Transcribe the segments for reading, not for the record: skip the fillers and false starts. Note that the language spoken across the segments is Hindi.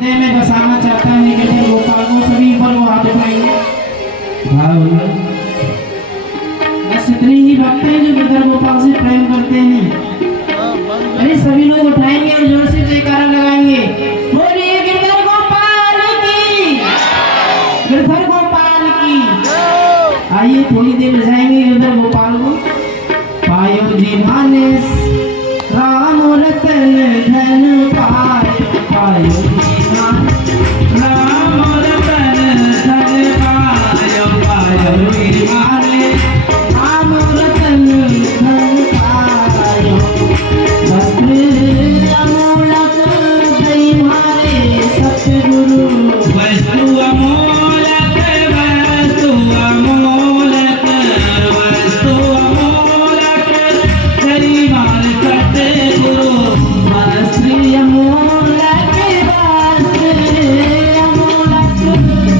हृदय में बसाना चाहता है गिरधर गोपाल को, सभी पर वो हाथ उठाएंगे। बस इतने ही भक्त हैं जो गिरधर गोपाल से प्रेम करते हैं। अरे सभी लोग उठाएंगे और जोर से जयकारा लगाएंगे, बोलिए गिरधर गोपाल की, गिरधर गोपाल की। आइए थोड़ी देर बजाएंगे गिरधर गोपाल को। पायो जी मानस राम रतन धन पायो, पायो जी मानस राम रतन धन पायो, पायो जी मानस राम रतन धन पायो। वस्त्र अमोलक दई मारे सतगुरु, वस्तु अमोलक, वस्तु अमोलक, वस्तु अमोलक दई मारे सतगुरु। वस्त्र अमोलक, वस्त्र अमोलक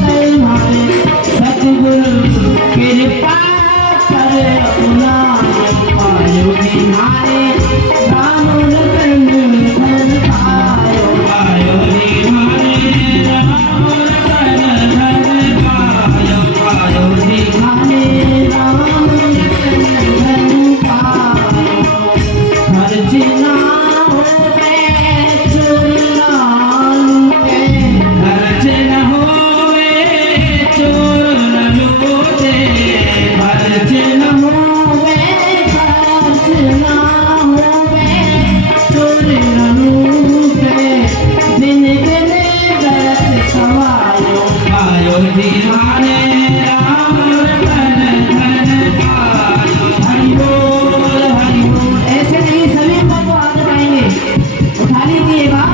दई मारे सतगुरु। कृपा कर अपना पायो जी मारे राम रतन धन पायो, पायो जी मारे राम रतन धन पायो, पायो जी मारे राम रतन धन पायो। खर्च ना होवे चोर ना लूटे, खर्च न होवे चोर न लूटे, खर्च न होवे, खर्च ना होवे चोर न लूटे। दिन दिन गलत सवायो, पायो जी मारे राम रतन धन पायो। हरि बोल, हरि बोल। ऐसे नहीं, सभी को हाथ उठाएंगे, उठा लीजिएगा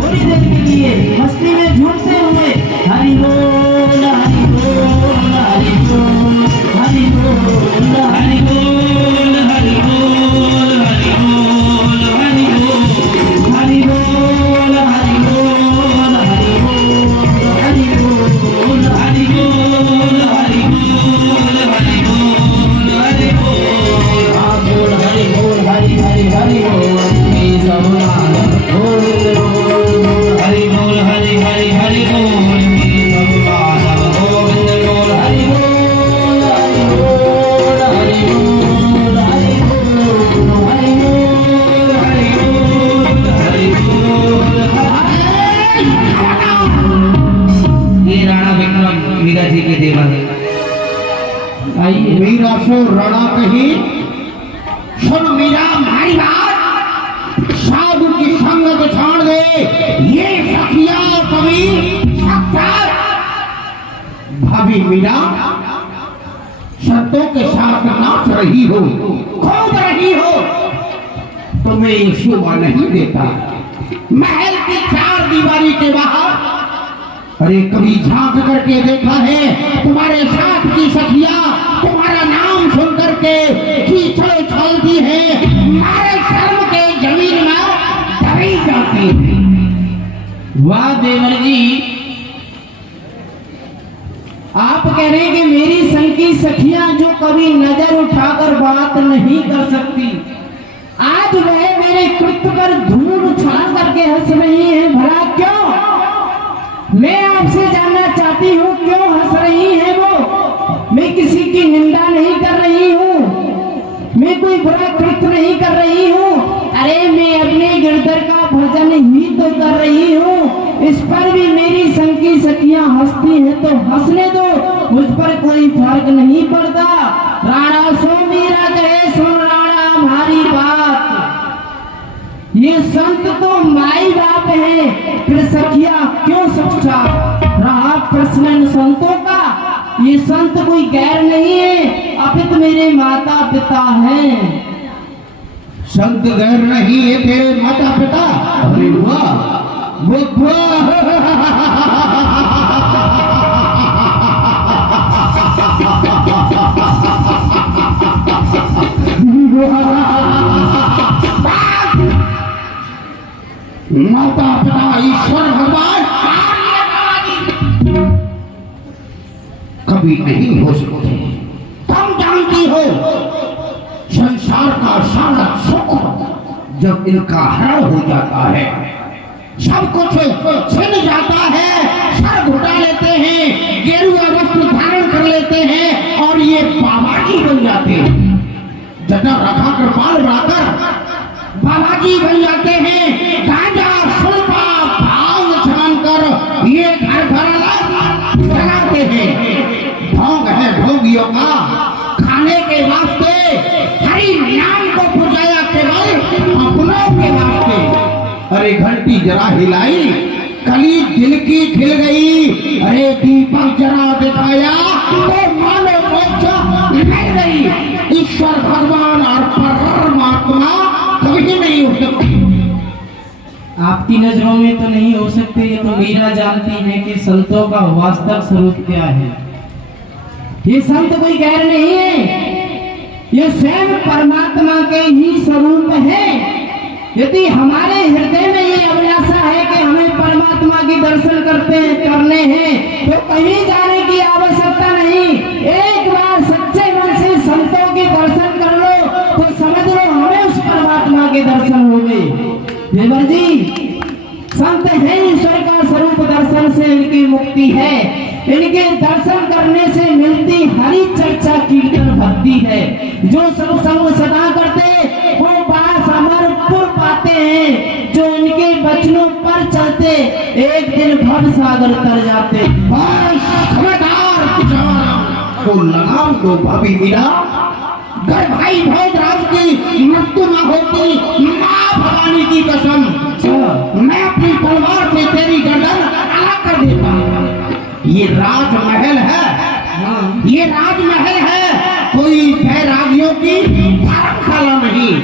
थोड़ी देर के लिए मस्ती में झूमते हुए। हरि बोल, हरि बोल, हरि बोल, हरि बोल, हरि बोल, हरि बोल, हरि बोल, हरि बोल, हरि बोल, हरि बोल, हरि बोल, हरि बोल, हरि बोल, हरि बोल, हरि बोल, हरि बोल। आप बोल हरि बोल, हरि हरि हरि बोल, ये सब आनंद गोविंद बोल, हरि बोल, हरि हरि हरि बोल, ये सब आनंद गोविंद बोल। हरि बोल, हरि बोल, हरि बोल, हरि बोल, हरि बोल, हरि बोल, हरि बोल। ये राणा विक्रम मीरा जी के देवा है। आइए मीरा सो रणा कही, सुन मीरा हमारी बात, साधु की संगत छोड़ दे। ये सखिया कवि साक्षात भाभी मीरा शर्तों के साथ नाच रही हो, कूद रही हो, तुम्हें ये शोभा नहीं देता। महल की चार दीवारी के बाहर अरे कभी झांक करके देखा है तुम्हारे साथ की सखिया तुम्हारा नाम सुन करके कीचड़ उछलती है, मारे शर्म के जमीन में दबी जाती है। वाह देवर जी, आप कह रहे हैं कि मेरी संग की सखियां जो कभी नजर उठाकर बात नहीं कर सकती, आज वह मेरे कृत्य पर धूल उछाल करके हंस रही हैं। भला क्यों? मैं आपसे जानना चाहती हूँ क्यों हंस रही हैं वो? मैं किसी की निंदा नहीं कर रही हूँ, मैं कोई बुरा कृत्य नहीं कर रही हूँ। अरे मैं अपने गिरधर का भजन ही तो कर रही हूँ। इस पर भी मेरी संग की सखियां हंसती हैं तो हंसने दो, मुझ पर कोई फर्क नहीं पड़ता। राणा सो मीरा कहे, सुन राणा हमारी बात, ये संत तो माई बाप है, फिर सखिया क्यों सच्चा? रहा प्रश्न इन संतों का, ये संत कोई गैर नहीं है, अपितु मेरे माता पिता हैं। संत गैर नहीं है तेरे माता पिता? अरे वाह माता पिता ईश्वर भगवान कभी नहीं हो सकते। तुम जानती हो संसार का सारा सुख जब इनका हरण हो जाता है, सब कुछ छिन जाता हाजी बन जाते हैं, गांजा सुल्फा भांग छान कर ये घर घराना चलाते हैं। ढोंग है ढोंगियों का खाने के वास्ते, हरि नाम को पुजाया केवल अपनों के वास्ते। अरे घंटी जरा हिलाई, कली दिल की खिल गई। अरे दीपक जरा दिखाया तो मानो मोक्ष मिल गई। ईश्वर भगवान और परमात्मा कभी नहीं हो सकते। आपकी नजरों में तो नहीं हो सकते, ये तो मीरा जानती है कि संतों का वास्तव स्वरूप क्या है। ये संत कोई गैर नहीं है, ये स्वयं परमात्मा के ही स्वरूप है। यदि हमारे हृदय में ये अभिलाषा है कि हमें परमात्मा के दर्शन करने हैं, तो कहीं जाने की आवश्यकता नहीं। एक बार सच्चे मन से संतों के दर्शन कर लो तो समझ लो हमें उस परमात्मा के दर्शन हो गए। देवर जी, संत है ईश्वर का स्वरूप, दर्शन से इनकी मुक्ति है। इनके दर्शन करने से मिलती हरि चर्चा कीर्तन भक्ति है। जो सत्संग सदा करते वो पास अमरपुर पाते हैं। जो इनके वचनों पर चलते एक दिन भव सागर तर जाते। खबरदार को लगाम दो भाभी मीरा। घर भाई भोजराज की मृत्यु न होती, माँ भवानी की कसम, मैं अपनी तलवार से तेरी गर्दन अलग कर देता। ये राजमहल है, ये राजमहल है, कोई बैरागियों की धर्मशाला नहीं।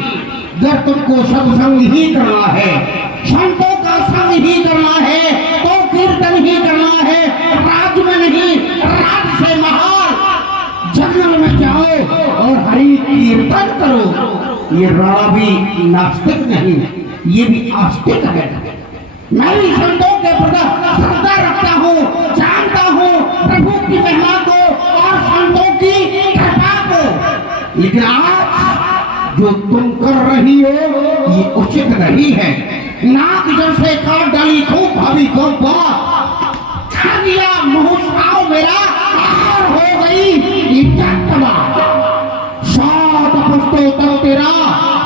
अगर तुमको सत्संग ही करना है, संतों का संग ही करना है, तो कीर्तन ही करना है। राज में नहीं, राज से महान जंगल में जाओ और हरि कीर्तन करो। ये राणा भी नास्तिक नहीं, ये भी आस्तिक है। मैं भी संतों के प्रति श्रद्धा रखता हूँ, जानता हूँ प्रभु की महिमा को और संतों की कृपा को। लेकिन आज जो तुम कर रही हो ये उचित नहीं है। नाक जैसे काट डाली खूब भाभी को खा दिया मुहूर्ताव मेरा और हो गई इज्जत तबाह। सात पुस्तों तक तेरा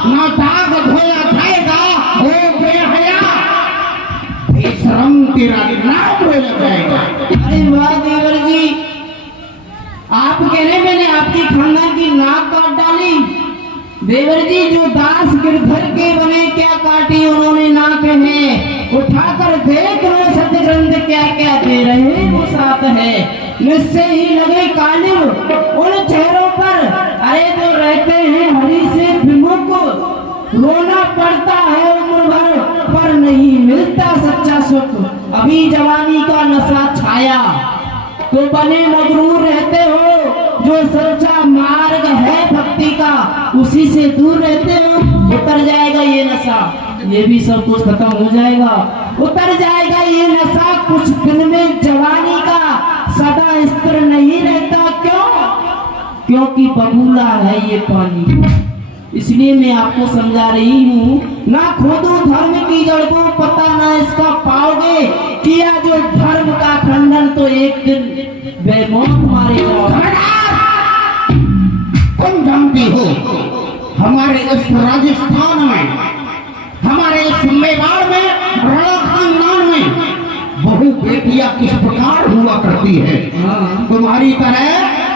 ना दाग धोया जाएगा, हो बेहया बेशरम तेरा नाम रोया जाएगा। अरे वाह देवर जी, आप कह रहे मैंने आपकी खानदान की नाक काट डाली। देवर जी, जो दास गिरधर के बने क्या काटी उन्होंने नाक है। उठाकर देख लो सत्य ग्रंथ क्या क्या दे रहे वो साथ है। निश्चय ही लगे कालिव उन चेहरों पर, अरे जो रहते हैं हरि से विमुख। रोना पड़ता है उम्र भर पर नहीं मिलता सच्चा सुख। अभी जवानी का नशा छाया तो बने मगरूर रहते हो। जो सच्चा मार्ग है भक्ति का उसी से दूर रहते हो। उतर जाएगा ये नशा, ये भी सब कुछ खत्म हो जाएगा। उतर जाएगा ये नशा कुछ दिन में जवानी का, सदा स्थिर नहीं रहता। क्यों? क्योंकि बबूला है ये पानी। इसलिए मैं आपको समझा रही हूँ, ना खोदो धर्म की जड़ को, पता ना इसका पाओगे। किया जो धर्म का खंडन तो एक दिन बेमौत मारे जाओगे। तुम जानती हो हमारे इस राजस्थान में, हमारे इस मेवाड़ में, राणा खानदान में बहु बेटियां किस प्रकार हुआ करती है। तुम्हारी तरह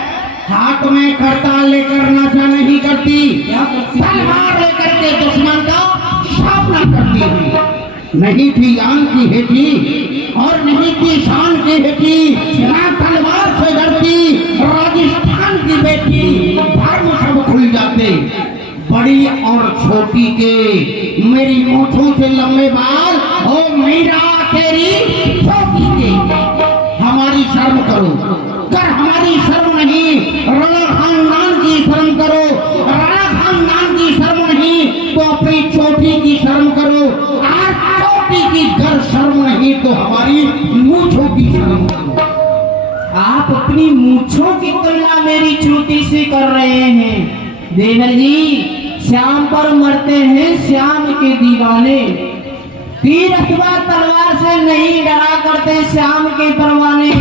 हाथ में करताल लेकर नाचा नहीं करती, तलवार लेकर के दुश्मन का सामना करती हुई। नहीं थी आन की हेठी और नहीं थी शान की हेठी, ना तलवार से डरती राजस्थान की बेटी। धर्म सब खुल जाते, बड़ी और छोटी के, मेरी मूंछों से लंबे बाल और मीरा तेरी छोटी के। हमारी शर्म करो, कर हमारी शर्म नहीं, राणा खानदान की शर्म करो। राणा खानदान की शर्म नहीं तो अपनी छोटी की शर्म करो। और छोटी की कर शर्म नहीं तो हमारी मूंछों की शर्म करो। आप अपनी मूंछों की तुलना मेरी छोटी से कर रहे हैं। देवर जी, श्याम पर मरते हैं श्याम के दीवाने। तीर अथवा तलवार से नहीं डरा करते श्याम के परवाने।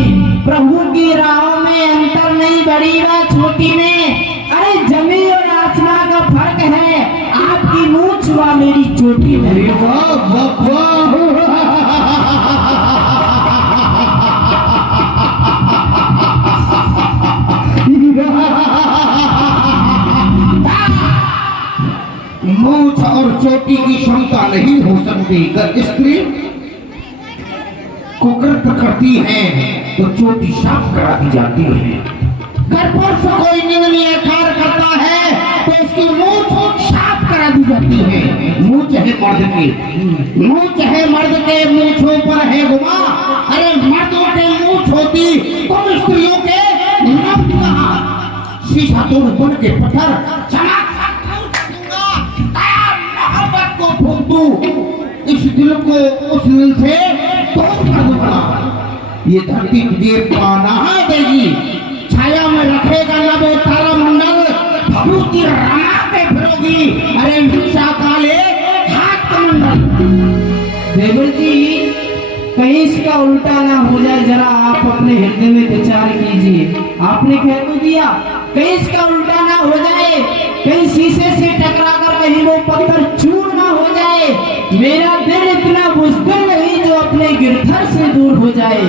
प्रभु की राहों में अंतर नहीं, बड़ी व छोटी में। अरे जमीन और आसमान का फर्क है। आपकी मूंछ हुआ मेरी चोटी में। अरे वाह वाह वाह, मूछ और चोटी की क्षमता नहीं हो सकती। अगर स्त्री कुकृत करती है तो चोटी साफ करा दी जाती है। घर पर से कोई निंदनीय कार्य करता है तो उसकी मूछ साफ करा दी जाती है। मूछ है मर्द की, मूछ है मर्द के मूछों पर है गुमा। अरे मर्दों के मूछ होती तो स्त्रियों के नाम कहा। शीशा तोड़ बन के पत्थर चमक मोहब्बत को फूक दूं, इस दिल को उस दिल से तोड़ कर दूंगा। ये धरती तुझे पाना देगी, छाया में रखेगा न वो तारा मंडल, भभूति रमाते फिरोगी। अरे भिक्षा काले हाथ कमंडल। देवर जी कहीं इसका उल्टा ना हो जाए, जरा आप अपने हृदय में विचार कीजिए। आपने कह तो दिया, कहीं इसका उल्टा ना हो जाए, कहीं शीशे से टकराकर कहीं वो पत्थर चूर ना हो जाए। मेरा दिल इतना बुजदिल नहीं जो अपने गिरधर से दूर हो जाए।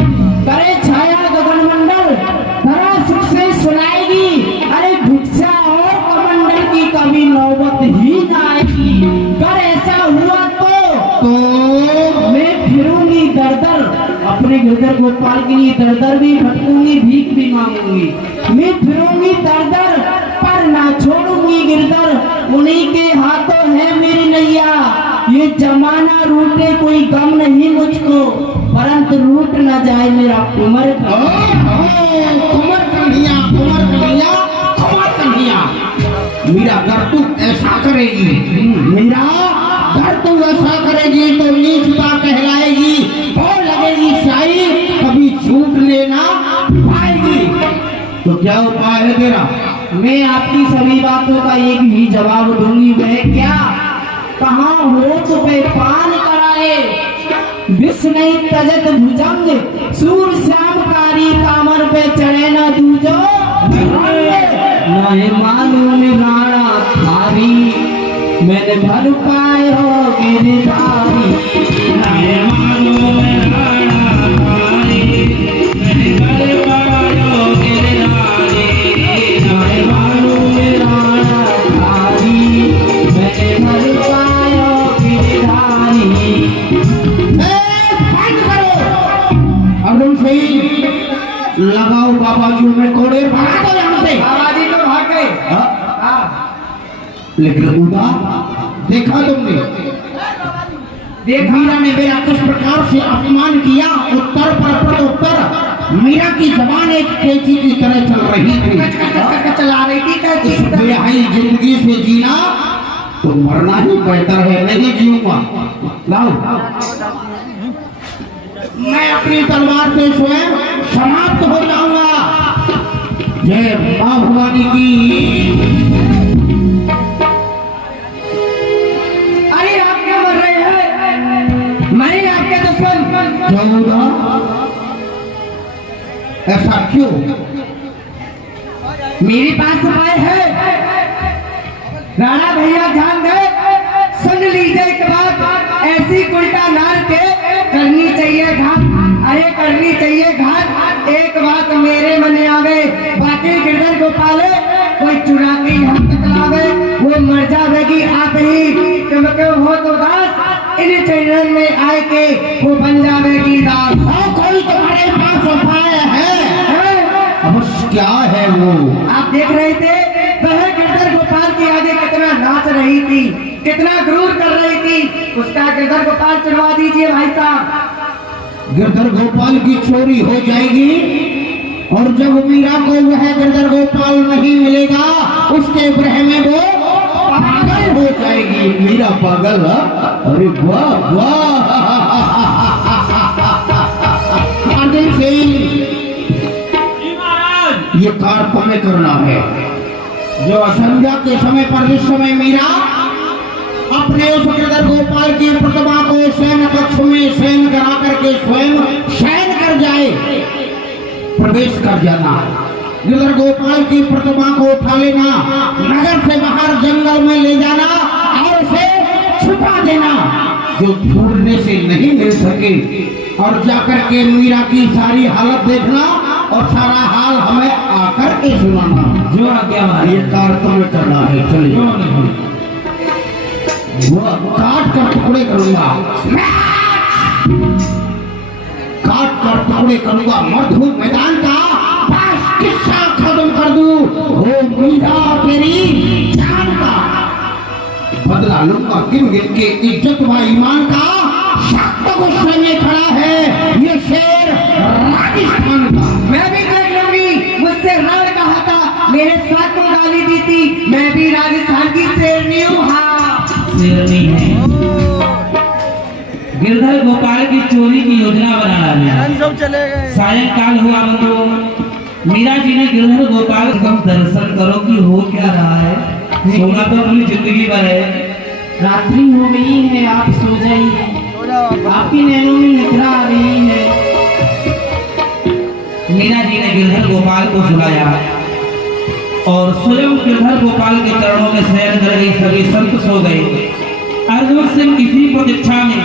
करे छाया गगनमंडल, धरा सुख से सुनाएगी। अरे भिक्षा और कमंडल की कभी नौबत ही ना आएगी। कर ऐसा हुआ तो मैं फिरूंगी दर दर, अपने गिरधर गोपाल के लिए दर दर भी भटकूंगी, भीख भी मांगूंगी। मैं फिरूंगी दर दर पर ना छोड़ूंगी गिरधर, उन्हीं के हाथों है मेरी नैया। ये जमाना रूठे कोई गम नहीं मुझको, परंतु रूठ न जाए मेरा कुमर का। कुमर कन्हैया, कुमर कन्हैया, कुमर कन्हैया। मीरा अगर तू ऐसा करेगी, मीरा अगर तू ऐसा करेगी तो नीचता कहलाएगी और लगेगी शाही, कभी छूट लेना पाएगी। तो क्या उपाय है तेरा? मैं आपकी सभी बातों का एक ही जवाब दूंगी, वह क्या? कहाँ हो तो पे पान कराए, विष नहीं तजत भुजंग, सूर श्याम कारी कामर पे चढ़े न दूजो। नहीं मालूम राणा थारी, मैंने भर पाए हो गिरधारी। नहीं मालूम राणा थारी, मैंने भर पाए हो गिरधारी। नहीं मालूम राणा थारी, मैंने भर पाए हो गिरधारी। अर्जुन सिंह लगाओ बाबा जी में कोड़े, भगा दो यहाँ से। बाबा जी तो भाग गए। लेकिन उदा देखा तुमने, मीरा ने मेरा किस प्रकार से अपमान किया। उत्तर पर प्रत्युत्तर, मीरा की जबान एक कैंची की तरह चल रही थी, चला रही थी कैंची। बेहाई जिंदगी से जीना तो मरना ही बेहतर है। नहीं जीऊंगा, लाओ मैं अपनी तलवार से स्वयं समाप्त हो जाऊंगा। जय मां भवानी की। अरे आप क्या मर रहे हैं? मैं आपके दुश्मन। जाऊंगा, ऐसा क्यों? मेरे पास उपाय है। राणा भैया ध्यान दे, सुन लीजिए एक बात। ऐसी उल्टा नार के करनी चाहिए घात, अरे करनी चाहिए घात। एक बात मेरे मन आवे, बाकी गिरधर गोपाल कोई चुरा के यहाँ तक लावे, वो मर जावेगी आप ही। तुम क्यों हो तो दास, इन चरणों में आए के वो बन जावेगी दास। कोई तुम्हारे पास उपाय है? अवश्य, क्या है वो? आप देख रहे थे वह गिरधर गोपाल के आगे कितना नाच रही थी, कितना गुरूर कर रही थी। उसका गिरधर गोपाल चुनवा दीजिए भाई साहब। गिरधर गोपाल की चोरी हो जाएगी और जब मीरा को वह गिरधर गोपाल नहीं मिलेगा, उसके ग्रह में वो पागल हो जाएगी। मीरा पागल? अरे वाह वाह। अर्जुन सिंह, ये कार्य तुम्हें करना है। जो संध्या के समय पर इस समय मीरा अपने उस गिरधर गोपाल की प्रतिमा को शयन कक्ष में शयन करा करके स्वयं शयन कर जाए, प्रवेश कर जाना। गिरधर गोपाल की प्रतिमा को उठा लेना, नगर से बाहर जंगल में ले जाना और उसे छुपा देना जो ढूंढने से नहीं मिल सके, और जाकर के मीरा की सारी हालत देखना और सारा हाल हमें आकर के सुनाना। जो आज्ञा महाराज। ये कार तुम्हें करना है, चलिए। वो काट कर टुकड़े करूंगा, काट कर टुकड़े करूंगा, मरधूम मैदान का बस किस्सा खत्म कर दूं। वो मीरा तेरी जान का बदला लूंगा, गिन गिन के इज्जत व ईमान का। शक्त गुस्से में खड़ा है ये शेर राजस्थान का। मैं भी देख लूंगी, मुझसे रण कहा था, मेरे साथ को गाली दी थी, मैं भी राजस्थान की शेरनी हूँ। हाँ शेरनी है। गिरधर गोपाल की चोरी की योजना बना डाली। सब चले गए। सायंकाल हुआ बंधु, मीरा जी ने गिरधर गोपाल कम दर्शन करो कि हो क्या रहा है। सोना तो अपनी जिंदगी भर है। रात्रि हो गई है, आप सो जाइए, आपकी नैनों में निद्रा आ रही है। मीरा जी ने गिरधर गोपाल को सुलाया और स्वयं गिरधर गोपाल के चरणों में शयन कर गई। सभी संत सो गए। अर्जुन सिंह इसी प्रतीक्षा में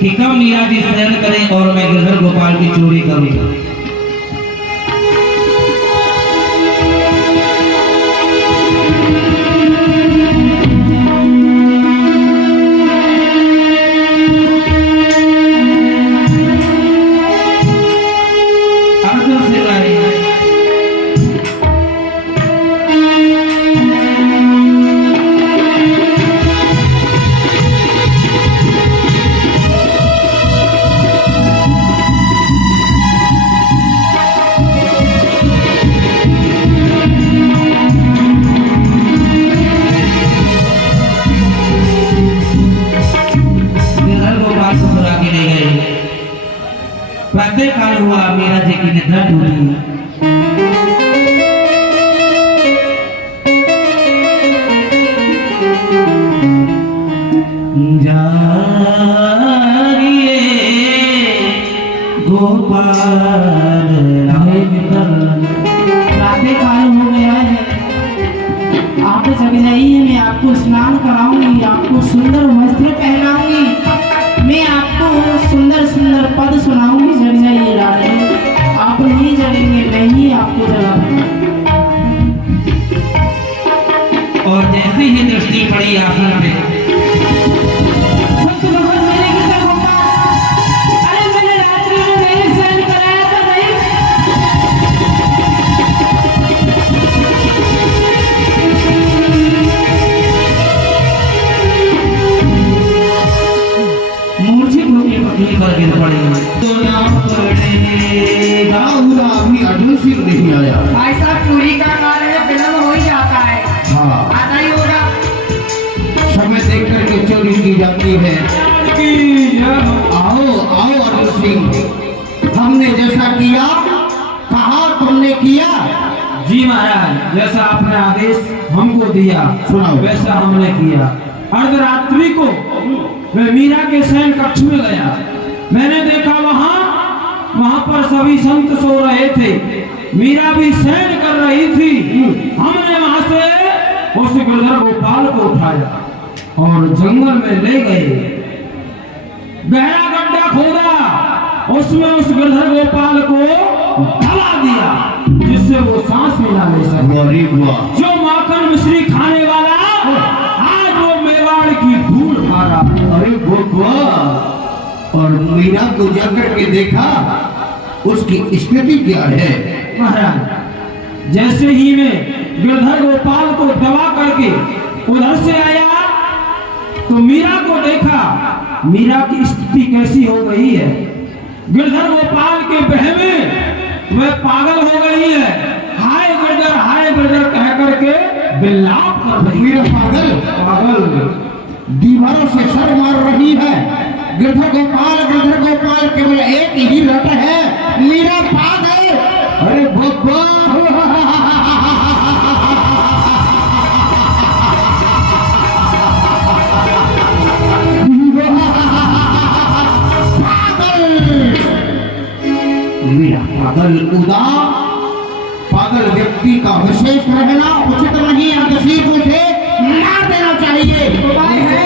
कि कब मीरा जी शयन करें और मैं गिरधर गोपाल की चोरी करूं। प्रातः काल हुआ, मीरा जी की निद्रा टूटी। जारिए गोपाल प्रातः काल हो गया है, आप जग जाइए, मैं आपको स्नान कराऊंगी, आपको सुंदर वस्त्र पहनाऊंगी, मैं आपको सुंदर सुंदर पद सुनाऊंगी। जग जाइए रानी, आप नहीं जगेंगे, मैं ही आपको जगाऊंगी। और जैसे ही दृष्टि पड़ी आसन पे, अरे मैंने रात्रि में नहीं शयन कराया था, नहीं मूर्छित होकर पत्नी पर गिर पड़े। तो ना पड़ेगा, अभी अर्जुन सिंह नहीं आया। भाई साहब, चोरी का कार्य विलम्ब हो ही जाता है। हाँ, आता ही होगा। समय देख करके चोरी की जाती है। आओ आओ अर्जुन सिंह, हमने जैसा किया कहा तुमने किया। जी महाराज, जैसा आपने आदेश हमको दिया सुनाओ। वैसा हमने किया। अर्धरात्रि को मैं मीरा के शयन कक्ष में गया, मैंने देखा वहां पर सभी संत सो रहे थे, मीरा भी शयन कर रही थी। हमने वहां से उस गिरधर गोपाल को उठाया और जंगल में ले गए। गहरा गड्ढा खोदा, उसमें उस गिरधर गोपाल को दबा दिया, जिससे वो सांस भी ना ले सके। जो माखन मिश्री खाने वाला आज वो मेवाड़ की धूल खा रहा। अरे भगवान, और मीरा को जाकर के देखा, उसकी स्थिति क्या है। महाराज, जैसे ही मैं गिरधर गोपाल को दबा करके उधर से आया तो मीरा को देखा, मीरा की स्थिति कैसी हो गई है। गिरधर गोपाल के बह में वह पागल हो गई है। हाय गिरधर कह करके बिलाप कर रही है। पागल दीवारों से सर मार रही है। गिरधर गोपाल केवल एक ही रट है, मीरा पागल। अरे भगवान, मीरा पागल। पागल व्यक्ति का विशेष रहना उचित नहीं, अंतशीत उसे मार देना चाहिए। उपाय है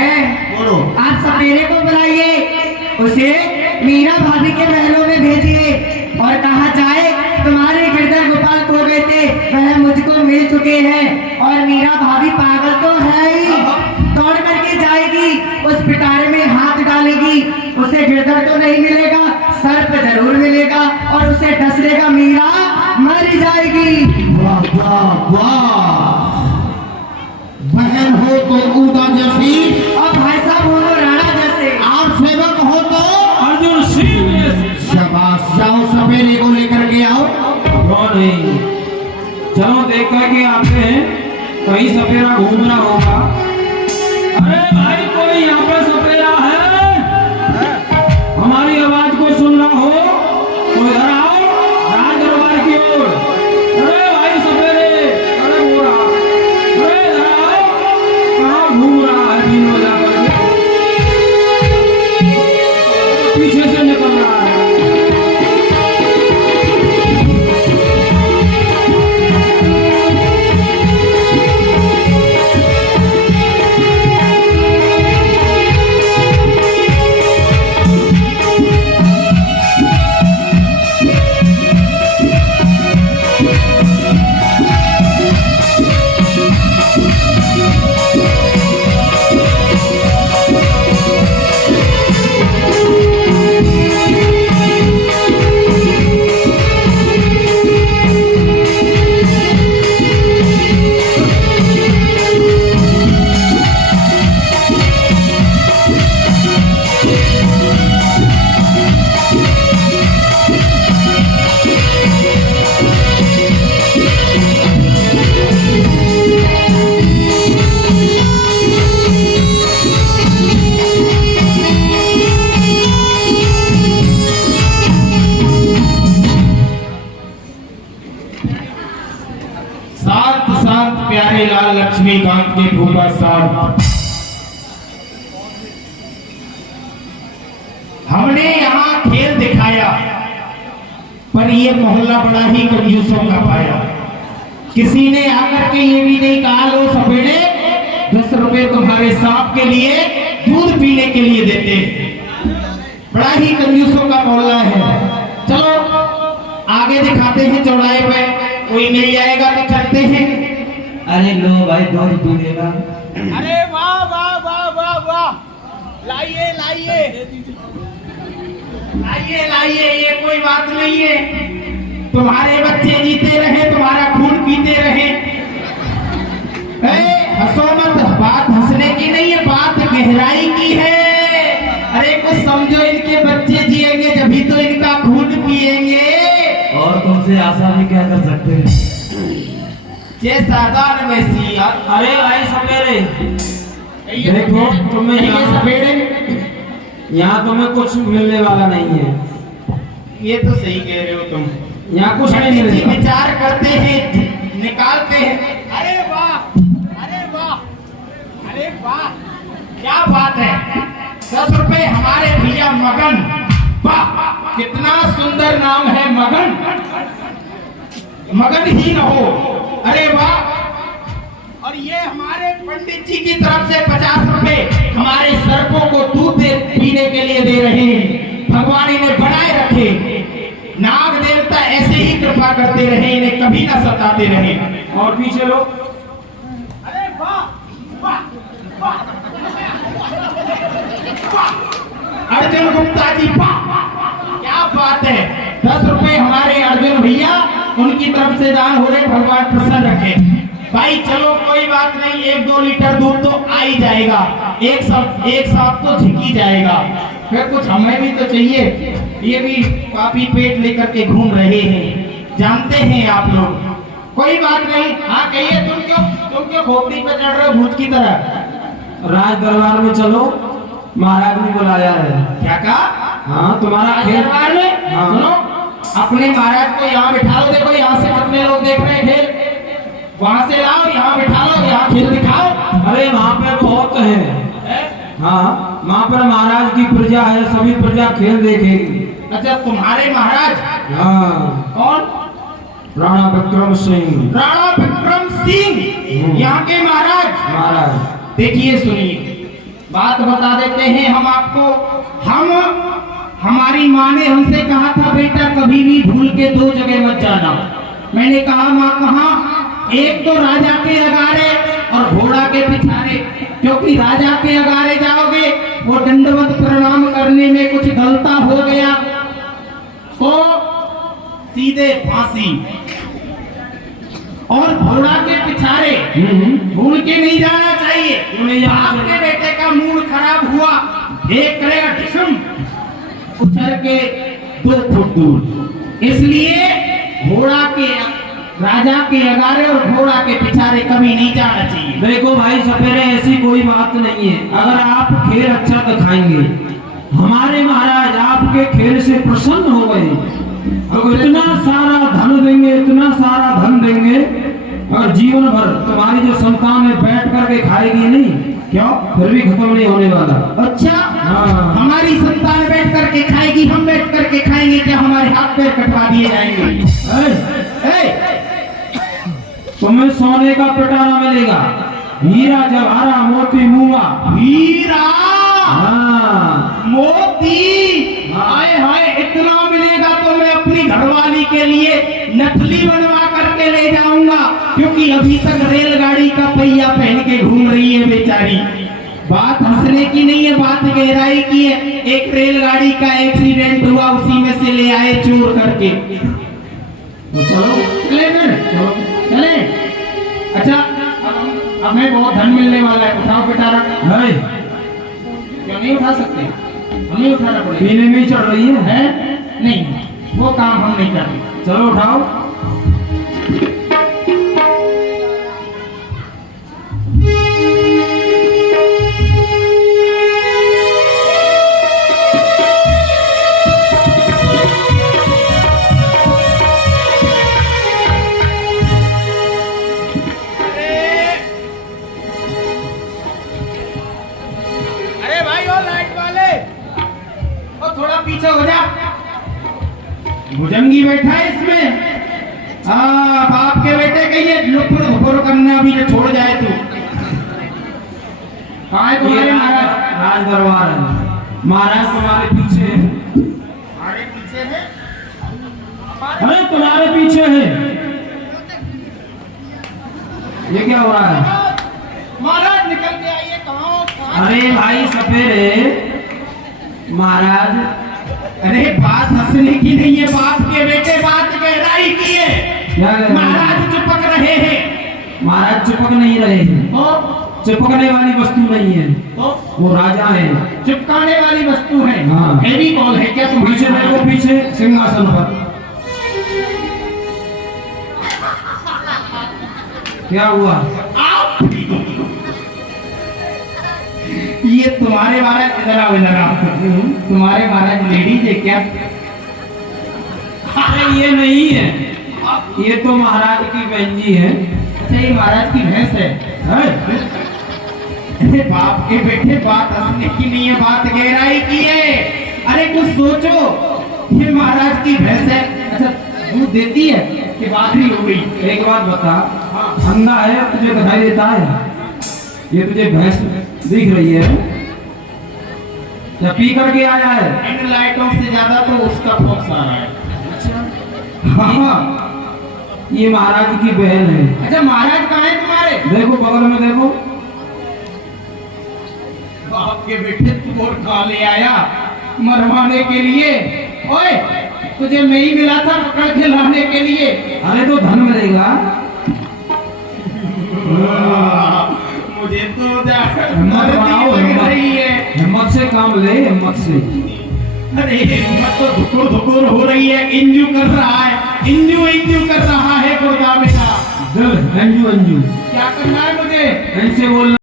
हैं? बोलो। आप सपेरे को बुलाइए, उसे मीरा भाभी के महलों में भेजिए और कहा जाए तुम्हारे गिरधर गोपाल खो गए थे, वह मुझको मिल चुके हैं। और मीरा भाभी पागल तो है ही, दौड़ करके जाएगी, उस पिटारे में हाथ डालेगी, उसे गिरधर तो नहीं मिलेगा, सर्प जरूर मिलेगा और उसे डस लेगा, मीरा मर जाएगी। वाह वाह वाह, बहन हो तो ऊदा जैसी और भाई साहब हो तो राणा जैसे, और सेवक हो तो अर्जुन सिंह जैसे। शाबाश, जाओ सपेरे को लेकर के आओ। कौन है? चलो देख करके आते हैं, कहीं सपेरा घूम रहा होगा। अरे भाई कोई यहाँ पे सपेरा है? हमारी आवाज को सुन रहा हो तो इधर आओ, राज दरबार की ओर। अरे भाई सपेरे, अरे हो रहा, अरे इधर आओ, कहाँ घूम रहा है दिन बजा करके? पीछे से निकल रहा है। शांत शांत प्यारे लाल लक्ष्मीकांत के भूपा साहब, हमने यहाँ खेल दिखाया पर ये मोहल्ला बड़ा ही कंजूसों का पाया। किसी ने आकर के ये भी नहीं कहा लो सपेड़े 10 रुपए तुम्हारे सांप के लिए दूध पीने के लिए देते हैं। बड़ा ही कंजूसों का मोहल्ला है। चलो आगे दिखाते हैं, चौराहे पे कोई मिल जाएगा तो चलते हैं। अरे लो भाई दूध पी लेगा। अरे वाह वाह वाह वाह वाह, लाइए लाइए लाइए लाइए, ये कोई बात नहीं है। तुम्हारे बच्चे जीते रहे, तुम्हारा खून पीते रहे। हंसो मत, बात हंसने की नहीं है, बात गहराई की है। अरे कुछ समझो, इनके बच्चे जिएंगे जभी तो इनका खून पिएंगे। और तुमसे आशा भी क्या कर सकते हैं? ये साधारण वैसी यार। अरे भाई सपेरे, ये देखो तुम्हें ये यहाँ सपेड़े, यहाँ तुम्हें कुछ मिलने वाला नहीं है। ये तो सही कह रहे हो तुम। यहाँ कुछ नहीं पंडित जी मिलेगा। विचार करते हैं, निकालते हैं। अरे वाह, अरे वाह, अरे वाह, क्या बात है। 10 रुपए हमारे भैया मगन। वाह, कितना सुंदर नाम है मगन, मगन ही न हो। अरे वाह। और ये हमारे पंडित जी की तरफ से 50 रुपए हमारे सर्पों को दूध पीने के लिए दे रहे हैं। भगवान इन्हें बनाए रखे, नाग देवता ऐसे ही कृपा करते रहे, इन्हें कभी ना सताते रहे। और पीछे लो। अरे वाह वाह वाह, अर्जुन गुप्ता जी, वाह क्या बात है। 10 रुपए हमारे अर्जुन भैया, उनकी तरफ से दान हो रहे, भगवान प्रसन्न रखे। भाई चलो कोई बात नहीं, 1-2 लीटर दूध तो आ ही जाएगा, एक साथ तो झिकी जाएगा। फिर कुछ हमें भी तो चाहिए, ये भी पापी पेट लेकर के घूम रहे हैं, जानते हैं आप लोग। कोई बात नहीं। हाँ कहिए, तुम क्यों खोपड़ी पे चढ़ रहे हो भूत की तरह? राज दरबार में चलो, महाराज ने बुलाया है। क्या कहा? हाँ तुम्हारा खेल। दरबार में हाँ। सुनो, अपने महाराज को यहाँ बिठा लो। देखो यहाँ से कितने लोग देख रहे हैं खेल, वहां से लाओ, यहाँ बिठा लो, यहाँ खेल दिखाओ। अरे वहाँ पे बहुत है। हाँ वहाँ पर महाराज की प्रजा है, सभी प्रजा खेल देखेगी। अच्छा तुम्हारे महाराज? हाँ। कौन? राणा विक्रम सिंह। राणा विक्रम सिंह यहाँ के महाराज। महाराज देखिए सुनिए, बात बता देते हैं हम आपको। हमारी माँ ने हमसे कहा था बेटा कभी भी भूल के दो जगह मत जाना। मैंने कहा माँ कहाँ? एक तो राजा के अगारे और घोड़ा के पिछारे, क्योंकि राजा के अगारे जाओगे वो दंडवत प्रणाम करने में कुछ गलता हो गया तो सीधे फांसी, और घोड़ा के पिछारे भूल के नहीं जाना चाहिए। आपके बेटे का मूड खराब हुआ, एक करेगा ढिशम उछल के 2 फुट दूर। इसलिए घोड़ा के राजा के अगारे और घोड़ा के पिछारे कभी नहीं जाना चाहिए। देखो भाई सपेरे, ऐसी कोई बात नहीं है। अगर आप खेल अच्छा दिखाएंगे, हमारे महाराज आपके खेल से प्रसन्न हो गए तो इतना सारा धन देंगे, इतना सारा धन देंगे, अगर जीवन भर तुम्हारी जो संतान है बैठ करके खाएगी नहीं, क्यों फिर भी खत्म नहीं होने वाला। अच्छा हाँ। हमारी संतान बैठ करके खाएगी, हम बैठ करके खाएंगे, क्या हमारे हाथ पैर कटवा दिए जाएंगे? तुम्हें सोने का पिटारा मिलेगा, हीरा जवाहरा मोती मुआ। हीरा हाँ। मोती, हाय हाय इतना मिलेगा तो मैं अपनी घरवाली के लिए नकली बनवा करके ले जाऊंगा, क्योंकि अभी तक रेलगाड़ी का पहिया पहन के घूम रही है बेचारी। बात हंसने की नहीं है, बात गहराई की है। एक रेलगाड़ी का एक्सीडेंट हुआ, उसी में से ले आए चोर करके। तो चलो चले फिर, चले। अच्छा अब हमें बहुत धन मिलने वाला है, उठाओ पिटारा। है क्यों नहीं उठा सकते? हमें उठाना पड़ेगा। पीने में ही चढ़ रही है? नहीं, वो काम हम नहीं करते। चलो उठाओ। पीछे हो जा, भुजंगी बैठा है इसमें। बाप के बेटे कहिए लुपुर घुपुर करना भी न छोड़ जाए तू। कहाँ है तुम्हारे महाराज? राज दरबार है। महाराज तुम्हारे पीछे है। हमारे पीछे है? अरे तुम्हारे पीछे है। ये क्या हो रहा है? महाराज निकल के आइए। कहाँ? अरे भाई सपेरे, महाराज। अरे बात हंसने की नहीं है, बाप के बेटे बात गहराई की है। महाराज चिपक रहे हैं। महाराज चिपक नहीं रहे हैं, तो चिपकने वाली वस्तु नहीं है, तो वो राजा है। चिपकाने वाली वस्तु है। हाँ। फेविकॉल है क्या तुम? पीछे देखो, पीछे सिंहासन पर क्या हुआ? ये तुम्हारे महाराज तुम्हारे महाराज लेडीज है क्या? अरे ये नहीं है, ये तो महाराज की बहन जी है। अच्छा ये महाराज की भैंस है? अरे बाप के बेटे बात हंसने की नहीं है, बात गहराई की है। अरे कुछ सोचो, ये महाराज की भैंस है। अच्छा दूध देती है कि बाकरी हो गई? एक बात बता, अंधा है तुझे दिखाई देता है? ये तुझे भैंस दिख रही है या पी करके आया है? इन लाइटों से ज्यादा तो उसका फोकस आ रहा है। हाँ, ये महाराज की बहन है। अच्छा महाराज कहाँ है तुम्हारे? देखो बगल में देखो। बाप के बेटे तू और खा ले आया मरवाने के लिए। ओए तुझे मैं ही मिला था पकड़ के लाने के लिए। अरे तो धन मिलेगा। मुझे तो हिम्मत बनाओ, लग रही है। हिम्मत से काम ले, हिम्मत से। अरे हिम्मत तो धुकुर धुकुर हो रही है, इंजू कर रहा है, इंजू कर रहा है गोदा बेटा। अंजू अंजू क्या करना है मुझे? ऐसे बोलना।